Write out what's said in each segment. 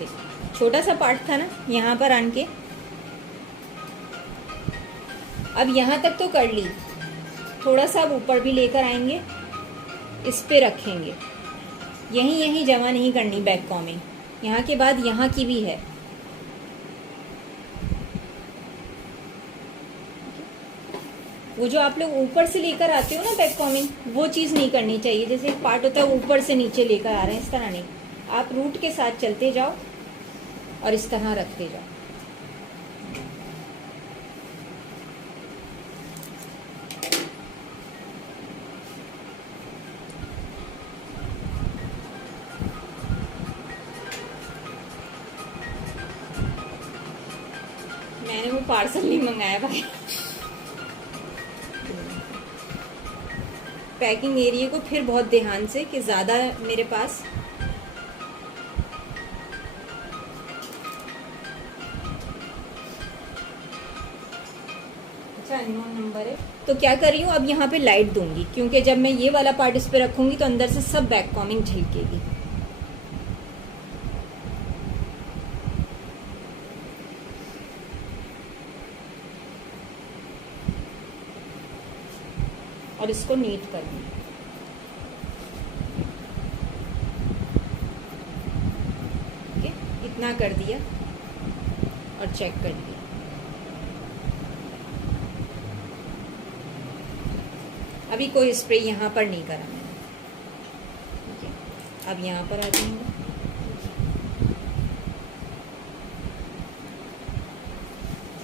देखो छोटा सा पार्ट था ना यहाँ पर आन के, अब यहाँ तक तो कर ली, थोड़ा सा अब ऊपर भी लेकर आएंगे, इस पे रखेंगे। यहीं जमा नहीं करनी बैक कॉमिंग, यहाँ के बाद यहाँ की भी है। वो जो आप लोग ऊपर से लेकर आते हो ना बैक कॉमिंग, वो चीज़ नहीं करनी चाहिए। जैसे एक पार्ट होता है ऊपर से नीचे लेकर आ रहे हैं, इस तरह नहीं। आप रूट के साथ चलते जाओ और इस तरह रखते जाओ। मैंने वो पार्सल नहीं मंगाया भाई। पैकिंग एरिया को फिर बहुत ध्यान से कि ज़्यादा मेरे पास अच्छा अननोन नंबर है। तो क्या कर रही हूँ, अब यहाँ पे लाइट दूंगी, क्योंकि जब मैं ये वाला पार्ट इस पे रखूंगी तो अंदर से सब बैक कॉमिंग झलकेगी। और इसको नीट कर दूँ। ओके, इतना कर दिया और चेक कर दिया। अभी कोई स्प्रे यहाँ पर नहीं करा मैंने। ठीक है, अब यहाँ पर आ जाएंगे।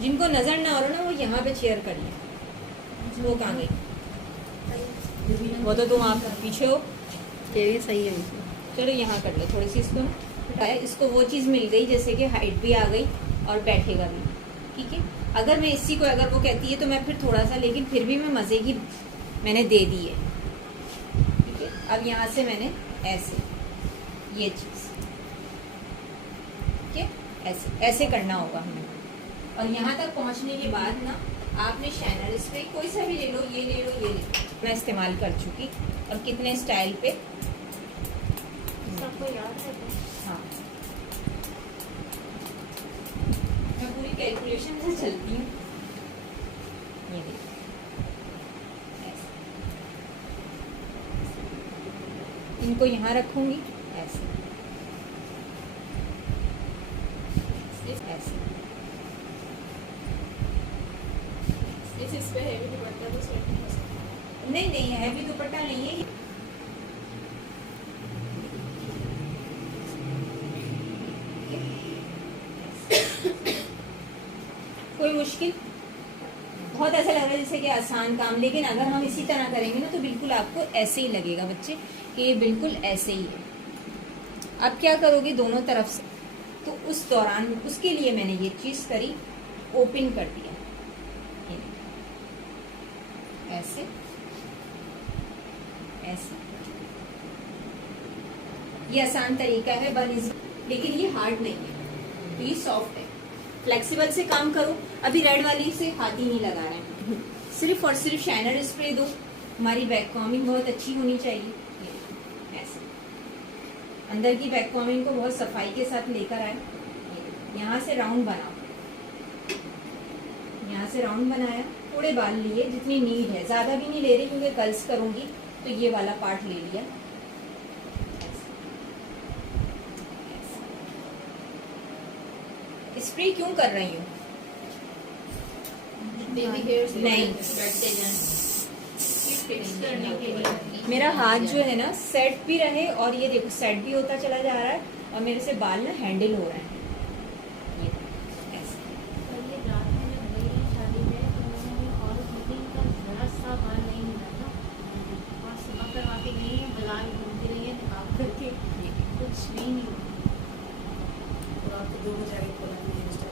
जिनको नजर ना आ रहा ना वो यहाँ पे चेयर करिए। वो कहाँ गई? वो तो तुम आप पीछे हो, ये सही है। चलो यहाँ कर लो थोड़ी सी इसको ना हटाया। इसको वो चीज़ मिल गई जैसे कि हाइट भी आ गई और बैठेगा भी। ठीक है, अगर मैं इसी को अगर वो कहती है तो मैं फिर थोड़ा सा, लेकिन फिर भी मैं मज़े की मैंने दे दी है। ठीक है, अब यहाँ से मैंने ऐसे ये चीज़, ठीक है, ऐसे ऐसे करना होगा हमें। और यहाँ तक पहुँचने के बाद ना आपने शाइनर स्प्रे कोई सा भी ले लो, ये ले लो, ये ले लो। मैं इस्तेमाल कर चुकी और कितने स्टाइल पे सबको याद है। हाँ, मैं पूरी कैलकुलेशन से चलती हूँ। ये देखिए ऐसे, इनको यहाँ रखूंगी ऐसे ऐसे। इस पे हैवी दुपट्टा तो सेट नहीं हो सकता। नहीं नहीं, हैवी दुपट्टा नहीं है। कोई मुश्किल, बहुत ऐसा लग रहा है जैसे कि आसान काम, लेकिन अगर हम इसी तरह करेंगे ना तो बिल्कुल आपको ऐसे ही लगेगा बच्चे कि ये बिल्कुल ऐसे ही है। अब क्या करोगे दोनों तरफ से, तो उस दौरान उसके लिए मैंने ये चीज करी, ओपन कर दिया ऐसे ऐसे। ये आसान तरीका है बस, लेकिन ये हार्ड नहीं है, ये सॉफ्ट है। फ्लेक्सिबल से काम करो। अभी रेड वाली से हाथ ही नहीं लगा रहे हैं, सिर्फ और सिर्फ शाइनर स्प्रे दो। हमारी बैक कॉमिंग बहुत अच्छी होनी चाहिए। ऐसे अंदर की बैक कॉमिंग को बहुत सफाई के साथ लेकर आए। यहाँ से राउंड बनाओ, यहाँ से राउंड बनाया, थोड़े बाल लिए जितनी नीड है, ज्यादा भी नहीं ले रही क्योंकि कर्ल्स करूंगी तो ये वाला पार्ट ले लिया। स्प्रे क्यों कर रही हूँ? बेबी हेयर्स नहीं, बैठते जाएं, फिक्स करने के लिए। मेरा हाथ जो है ना सेट भी रहे, और ये देखो सेट भी होता चला जा रहा है और मेरे से बाल ना हैंडल हो रहे हैं। ये ऐसे। और ये रात में जब गई शादी में तो उन्होंने और मीटिंग का जरा सा बाल नहीं मिला था, और सुबह करवा के गई है, बाजार घूमती रही है, निकाल करके कुछ भी नहीं हुआ। रात को 2 बजे आगे खोला मुझे इंस्टा,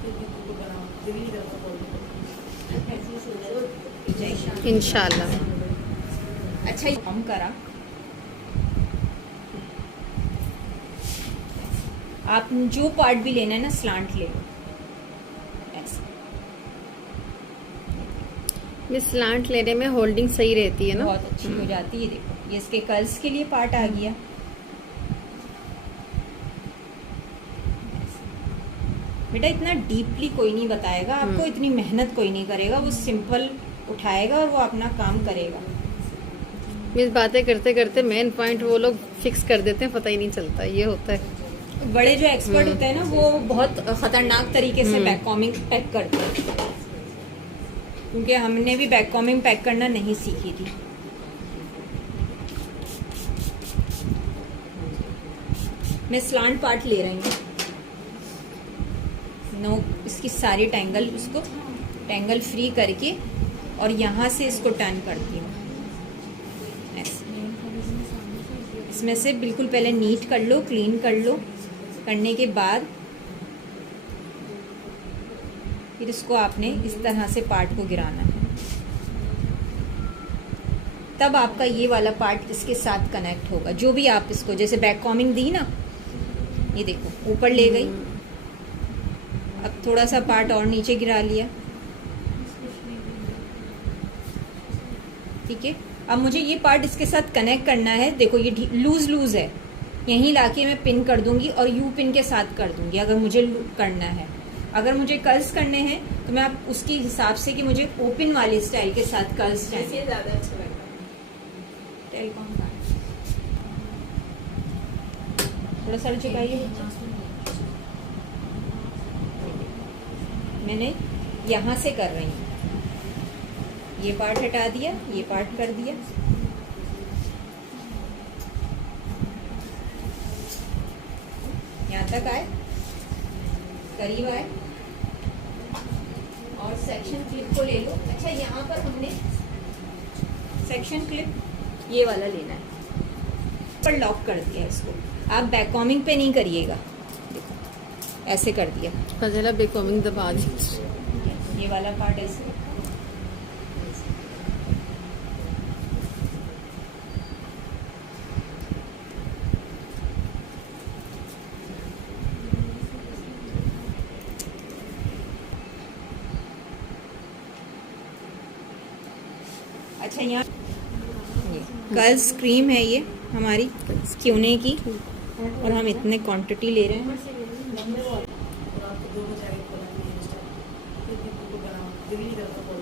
फिर भी कुछ बना दिल नहीं करता बोलने को। इंशाल्लाह। अच्छा ये कम करा। आप जो पार्ट भी लेना है ना स्लांट ले लो ऐसे। मिस स्लांट लेने में होल्डिंग सही रहती है ना, बहुत अच्छी हो जाती है। देखो ये इसके कर्ल्स के लिए पार्ट आ गया। बेटा इतना डीपली कोई नहीं बताएगा आपको, इतनी मेहनत कोई नहीं करेगा, वो सिंपल उठाएगा और वो अपना काम करेगा। इस बातें करते करते मेन पॉइंट वो लोग फिक्स कर देते हैं, पता ही नहीं चलता, ये होता है। बड़े जो एक्सपर्ट होते हैं ना वो बहुत खतरनाक तरीके से बैक कॉमिंग पैक करते हैं, क्योंकि हमने भी बैक कॉमिंग पैक करना नहीं सीखी थी। मैं स्लांट पार्ट ले रही हूँ, नो इसकी सारी टैंगल, उसको टैंगल फ्री करके और यहाँ से इसको टर्न करती हूँ ऐसे। इसमें से बिल्कुल पहले नीट कर लो, क्लीन कर लो, करने के बाद फिर इसको आपने इस तरह से पार्ट को गिराना है, तब आपका ये वाला पार्ट इसके साथ कनेक्ट होगा। जो भी आप इसको जैसे बैक कॉमिंग दी ना, ये देखो ऊपर ले गई, अब थोड़ा सा पार्ट और नीचे गिरा लिया, ठीक है। अब मुझे ये पार्ट इसके साथ कनेक्ट करना है। देखो ये लूज लूज है, यहीं लाके मैं पिन कर दूंगी और यू पिन के साथ कर दूंगी अगर मुझे करना है। अगर मुझे कर्ल्स करने हैं तो मैं आप उसके हिसाब से कि मुझे ओपन वाले स्टाइल के साथ कर्ल्स चाहिए, ज़्यादा अच्छा लगता है। टेलीकॉम का थोड़ा सा झुकाइए। मैंने यहाँ से कर रही हूँ, ये पार्ट हटा दिया, ये पार्ट कर दिया, यहाँ तक आए, करीब आए और सेक्शन क्लिप को ले लो। अच्छा यहाँ पर हमने सेक्शन क्लिप ये वाला लेना है, पर लॉक कर दिया इसको। आप बैक कॉमिंग पे नहीं करिएगा, देखो ऐसे कर दिया, पहले बैक कॉमिंग दबा दी, ये वाला पार्ट ऐसे। अच्छा यहाँ कर्ल्स क्रीम है ये हमारी क्यूने की, और हम इतने क्वांटिटी ले रहे हैं। और आपको 2 बजे आगे खोला नहीं है स्टाइल, फिर भी कुकू बनाओ, दिल्ली तरफ का बोल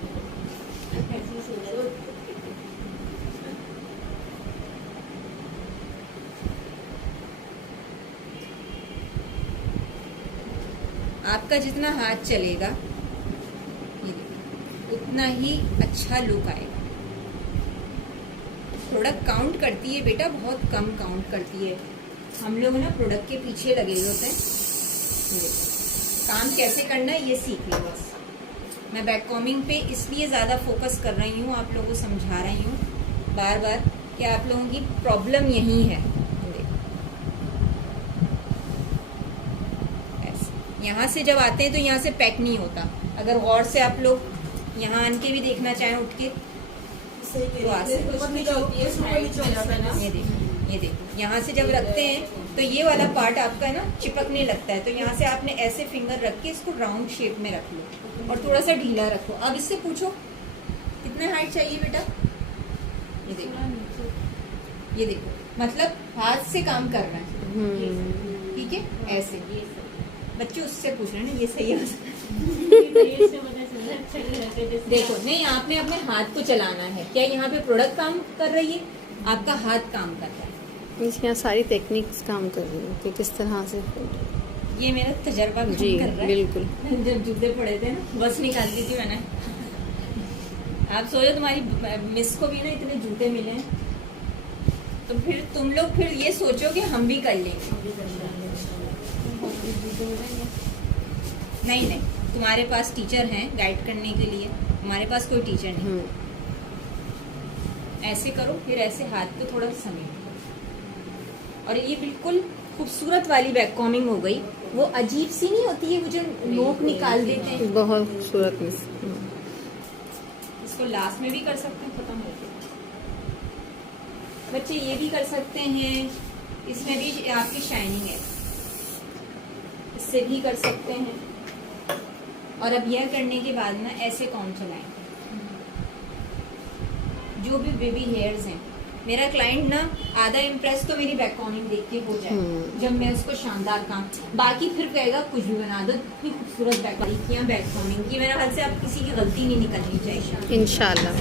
आपका जितना हाथ चलेगा ये उतना ही अच्छा लुक आएगा। प्रोडक्ट काउंट करती है बेटा, बहुत कम काउंट करती है। हम लोग ना प्रोडक्ट के पीछे लगे हुए होते हैं। ये देखो, काम कैसे करना है ये सीख लो बस। मैं बैक कॉमिंग पे इसलिए ज़्यादा फोकस कर रही हूँ, आप लोगों को समझा रही हूँ बार बार कि आप लोगों की प्रॉब्लम यही है। यहाँ से जब आते हैं तो यहाँ से पैक नहीं होता। अगर गौर से आप लोग यहाँ आन के भी देखना चाहें उठ के तो आ सकते। ये देखो यहाँ से जब रखते हैं तो ये वाला पार्ट आपका ना चिपकने लगता है, तो यहाँ से आपने ऐसे फिंगर रख के इसको राउंड शेप में रख लो और थोड़ा सा ढीला रखो। अब इससे पूछो कितने हाइट चाहिए बेटा। ये देखो मतलब हाथ से काम कर रहा है, ठीक है। ऐसे बच्चे उससे पूछ रहे हैं ना, ये सही है। देखो नहीं, आपने अपने हाथ को चलाना है। क्या यहाँ पे प्रोडक्ट काम कर रही है, आपका हाथ काम कर रहा है। यहाँ सारी टेक्निक्स काम कर रही हूँ कि किस तरह से। ये मेरा तजर्बा काम जी कर रहा है। बिल्कुल। जब जूते पड़े थे ना बस निकालती थी मैंने। आप सोचो तुम्हारी मिस को भी ना इतने जूते मिले हैं, तो फिर तुम लोग फिर ये सोचो कि हम भी कर लेंगे। नहीं नहीं, तुम्हारे पास टीचर हैं गाइड करने के लिए, हमारे पास कोई टीचर नहीं। ऐसे करो, फिर ऐसे हाथ को थोड़ा समेटो, और ये बिल्कुल खूबसूरत वाली बैक कॉमिंग हो गई। वो अजीब सी नहीं होती है, वो जो नोक निकाल देते हैं, बहुत खूबसूरत मिस। इसको लास्ट में भी कर सकते हैं, खत्म हो गया। बच्चे ये भी कर सकते हैं, इसमें भी आपकी शाइनिंग है, इससे भी कर सकते हैं। और अब यह करने के बाद ना ऐसे कौन चलाएंगे, जो भी बेबी हेयर्स हैं मेरा क्लाइंट ना आधा इम्प्रेस तो मेरी बैक कॉर्निंग देख के हो जाए जब मैं उसको शानदार काम, बाकी फिर कहेगा कुछ भी बना दो, इतनी खूबसूरत बैक कॉर्निंग की, बैक कॉर्निंग की, मेरे ख्याल से अब किसी की गलती नहीं निकलनी चाहिए इंशाल्लाह।